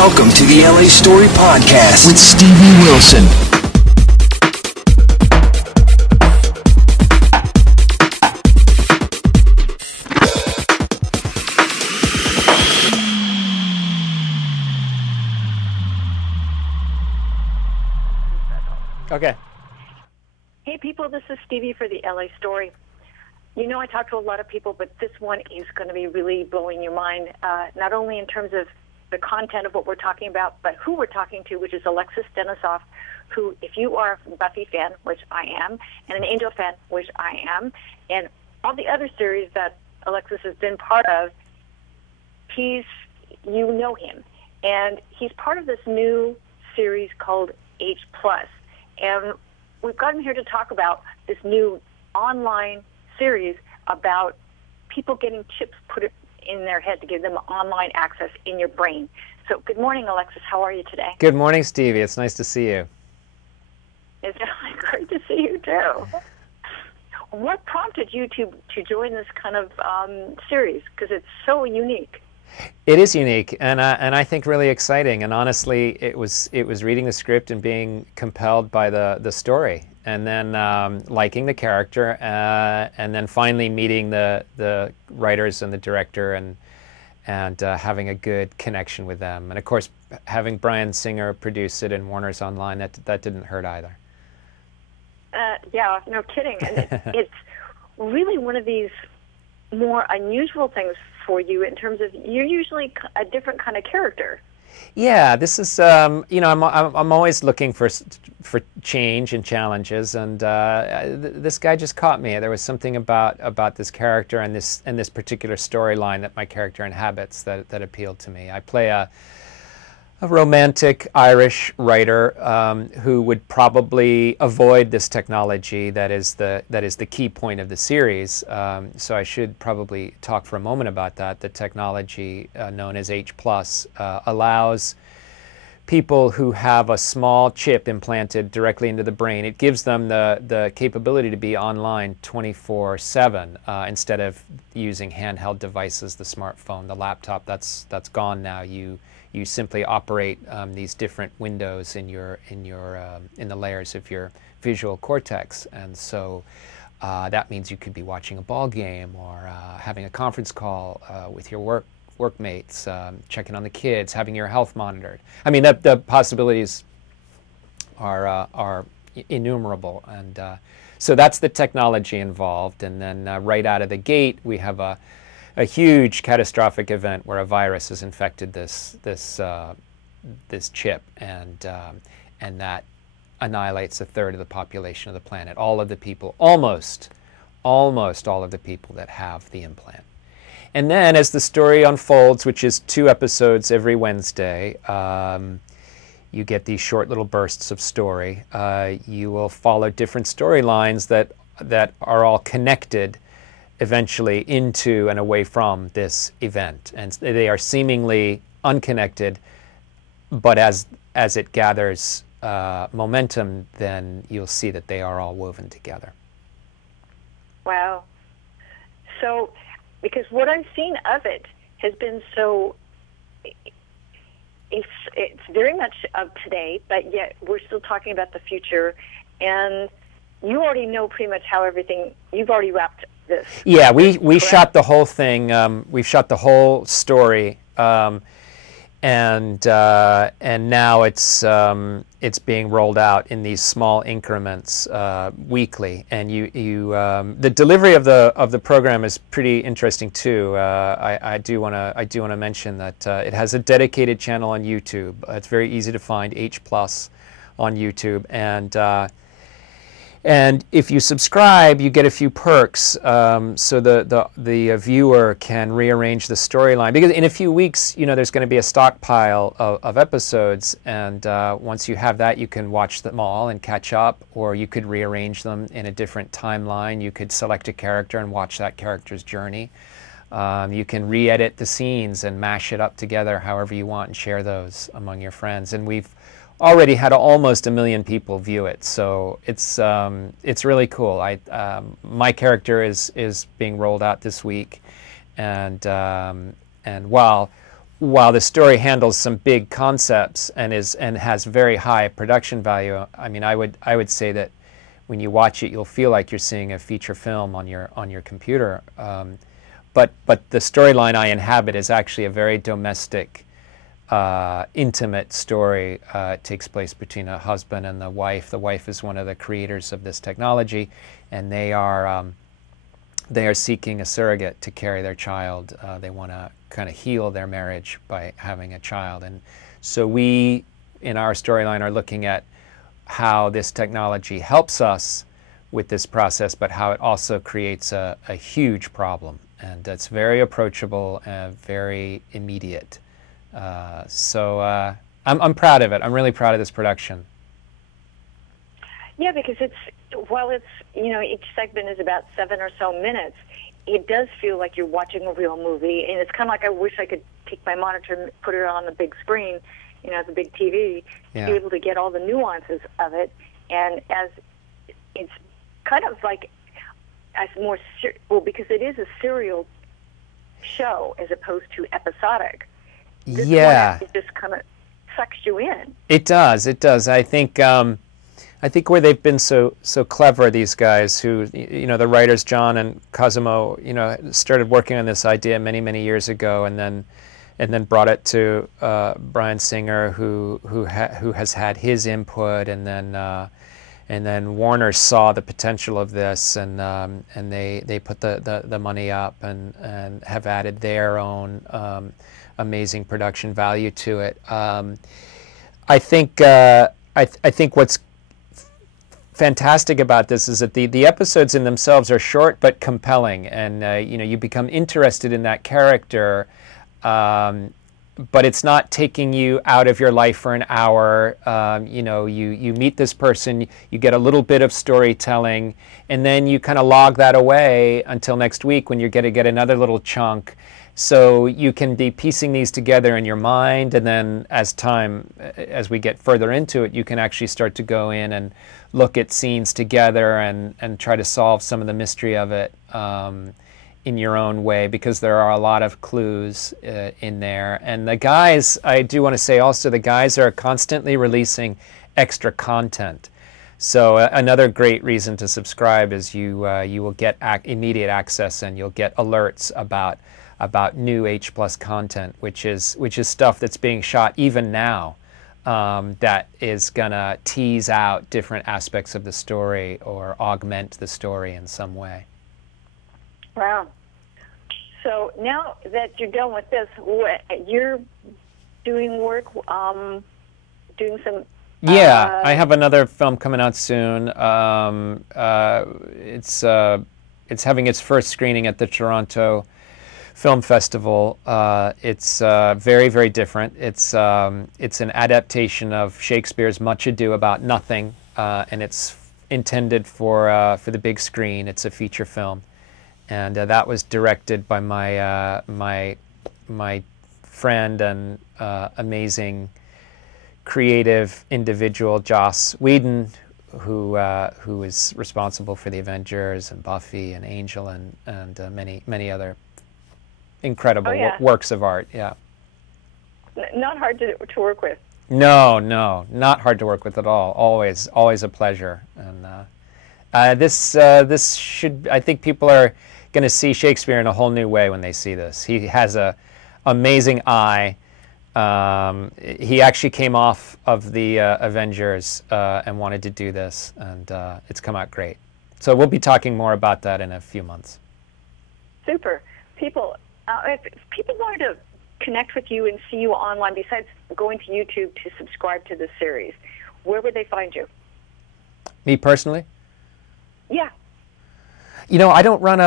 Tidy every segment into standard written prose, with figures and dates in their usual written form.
Welcome to the LA Story Podcast with Stevie Wilson. Okay. Hey people, this is Stevie for the LA Story. You know, I talk to a lot of people, but this one is going to be really blowing your mind, not only in terms of the content of what we're talking about, but who we're talking to, which is Alexis Denisof, who, if you are a Buffy fan, which I am, and an Angel fan, which I am, and all the other series that Alexis has been part of, you know him. And he's part of this new series called H+. And we've got him here to talk about this new online series about people getting chips put in their head to give them online access in your brain. So good morning, Alexis. How are you today? Good morning, Stevie. It's nice to see you. It's great to see you, too. What prompted you to join this kind of series? Because it's so unique. It is unique, and I think really exciting. And honestly, it was reading the script and being compelled by the story, and then liking the character, and then finally meeting the writers and the director, and having a good connection with them. And of course, having Bryan Singer produce it and Warner's Online, that didn't hurt either. Yeah, no kidding. And it's really one of these more unusual things for you in terms of you're usually a different kind of character. Yeah, this is I'm always looking for change and challenges, and this guy just caught me. There was something about this character and this particular storyline that my character inhabits that appealed to me. I play a romantic Irish writer who would probably avoid this technology that is the key point of the series. So I should probably talk for a moment about that. The technology known as H+ allows people who have a small chip implanted directly into the brain. It gives them the capability to be online 24/7 instead of using handheld devices, the smartphone, the laptop. That's gone now. You simply operate these different windows in the layers of your visual cortex, and so that means you could be watching a ball game or having a conference call with your workmates, checking on the kids, having your health monitored. I mean, the possibilities are innumerable, and so that's the technology involved. And then right out of the gate, we have a huge catastrophic event where a virus has infected this chip, and that annihilates a third of the population of the planet. All of the people, almost all of the people that have the implant. And then as the story unfolds, which is 2 episodes every Wednesday, you get these short little bursts of story. You will follow different storylines that are all connected eventually into and away from this event, and they are seemingly unconnected, but as it gathers momentum, then you'll see that they are all woven together. Wow. So, because what I've seen of it has been so, it's very much of today, but yet we're still talking about the future, and you already know pretty much how you've already wrapped this. Yeah, we shot the whole thing. We've shot the whole story, and now it's being rolled out in these small increments weekly. And the delivery of the program is pretty interesting too. I do want to mention that it has a dedicated channel on YouTube. It's very easy to find, H+ on YouTube, and if you subscribe, you get a few perks, so the viewer can rearrange the storyline. Because in a few weeks, there's going to be a stockpile of episodes, and once you have that, you can watch them all and catch up, or you could rearrange them in a different timeline. You could select a character and watch that character's journey. You can re-edit the scenes and mash it up together however you want and share those among your friends. And we've already had almost 1 million people view it, so it's really cool. My character is being rolled out this week, and while while the story handles some big concepts and has very high production value, I mean, I would say that when you watch it, you'll feel like you're seeing a feature film on your computer. But the storyline I inhabit is actually a very domestic, intimate story. It takes place between a husband and the wife. The wife is one of the creators of this technology, and they are seeking a surrogate to carry their child. They want to kind of heal their marriage by having a child. And so we, in our storyline, are looking at how this technology helps us with this process, but how it also creates a huge problem. And it's very approachable and very immediate. So I'm proud of it. I'm really proud of this production. Yeah, because while it's, each segment is about 7 or so minutes, it does feel like you're watching a real movie. And it's kind of like I wish I could take my monitor and put it on the big screen, the big TV, to be able to get all the nuances of it. And as it's kind of like as more, because it is a serial show as opposed to episodic. This one, it just kind of sucks you in. It does. I think where they've been so clever, these guys who, the writers John and Cosimo, started working on this idea many years ago, and then brought it to Bryan Singer, who has had his input, and then Warner saw the potential of this, and they put the money up and have added their own amazing production value to it. I think what's fantastic about this is that the episodes in themselves are short but compelling, and you become interested in that character, but it's not taking you out of your life for an hour. You meet this person, you get a little bit of storytelling, and then you kind of log that away until next week when you're going to get another little chunk. So you can be piecing these together in your mind, and then as we get further into it, you can actually start to go in and look at scenes together and try to solve some of the mystery of it in your own way, because there are a lot of clues in there. And the guys, I do want to say also, the guys are constantly releasing extra content. So another great reason to subscribe is you will get immediate access, and you'll get alerts about new H+ content, which is stuff that's being shot even now, that is gonna tease out different aspects of the story or augment the story in some way. Wow. So now that you're done with this, you're doing work, doing some... Yeah, I have another film coming out soon. It's having its first screening at the Toronto Film Festival. It's very different. It's an adaptation of Shakespeare's Much Ado About Nothing, and it's intended for the big screen. It's a feature film, and that was directed by my friend and amazing creative individual Joss Whedon, who is responsible for the Avengers and Buffy and Angel and many other incredible works of art. Yeah. Not hard to work with. No, not hard to work with at all. Always a pleasure. And this should, I think people are going to see Shakespeare in a whole new way when they see this. He has a amazing eye. He actually came off of the Avengers and wanted to do this, and it's come out great. So we'll be talking more about that in a few months. Super. If people wanted to connect with you and see you online, besides going to YouTube to subscribe to this series, where would they find you? Me personally? Yeah. I don't run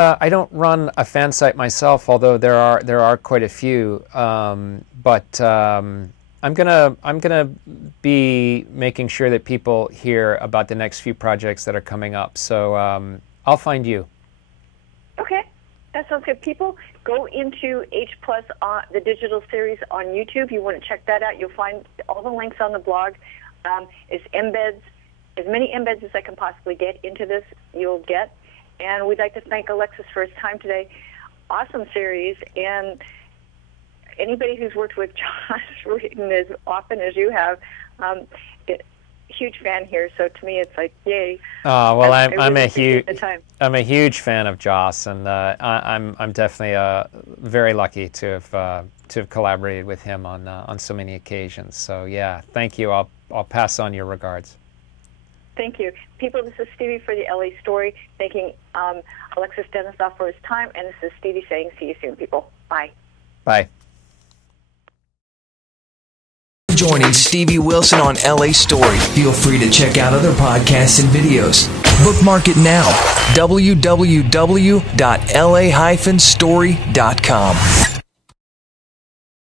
a fan site myself, although there are quite a few. But I'm gonna be making sure that people hear about the next few projects that are coming up. So I'll find you. Okay, that sounds good. People, go into H+, the digital series on YouTube. You want to check that out. You'll find all the links on the blog. It's embeds, as many embeds as I can possibly get into this, you'll get. And we'd like to thank Alexis for his time today. Awesome series, and anybody who's worked with Joss Whedon as often as you have, huge fan here. So to me, it's like, yay. Oh well, I'm a huge fan of Joss, and I'm definitely very lucky to have collaborated with him on so many occasions. So yeah, thank you. I'll pass on your regards. Thank you. People, this is Stevie for the LA Story, thanking Alexis Denisof for his time, and this is Stevie saying see you soon, people. Bye. Bye. Joining Stevie Wilson on LA Story. Feel free to check out other podcasts and videos. Bookmark it now. www.la-story.com